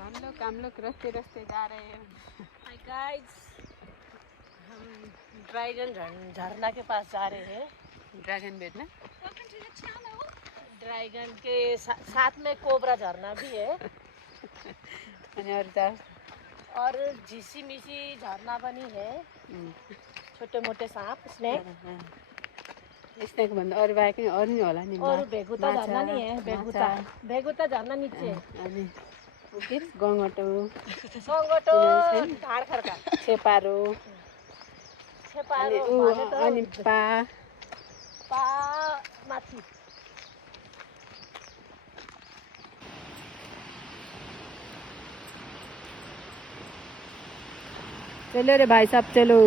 हम लोग रास्ते रास्ते जा रहे हैं। हाय गाइस, हम ड्रैगन झरना के पास जा रहे हैं। ड्रैगन बेट ना, ड्रैगन के साथ में कोबरा झरना भी है और झिसी मिसी झरना बनी है। छोटे मोटे सांप स्नेक स्नेक भन्दा अरू बाहेक अरू नि होला नि। और भेगुता झरना नहीं है। भेगुता झरना नीचे अनि गङ्गटो सङ्गटो ढाड खर्का छेपारो अनि पा माथि। चलो रे भाई साहब चलो।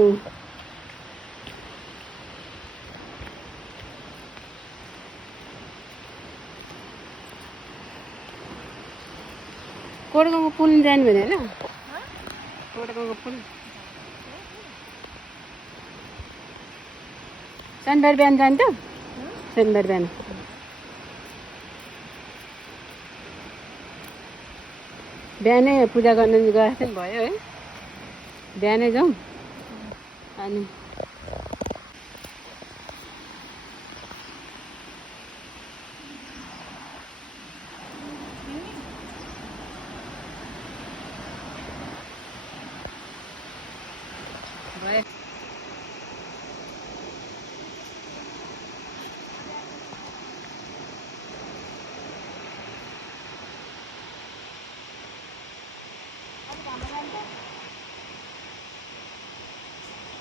कोटगाउँको पुल जाने भने होइन, कोटगाउँको पुल शनिबार बिहान जाने त। शनिबार बिहान बिहानै पूजा गर्न गएको थियो नि, भयो है। बिहानै जाउँ अनि भयो।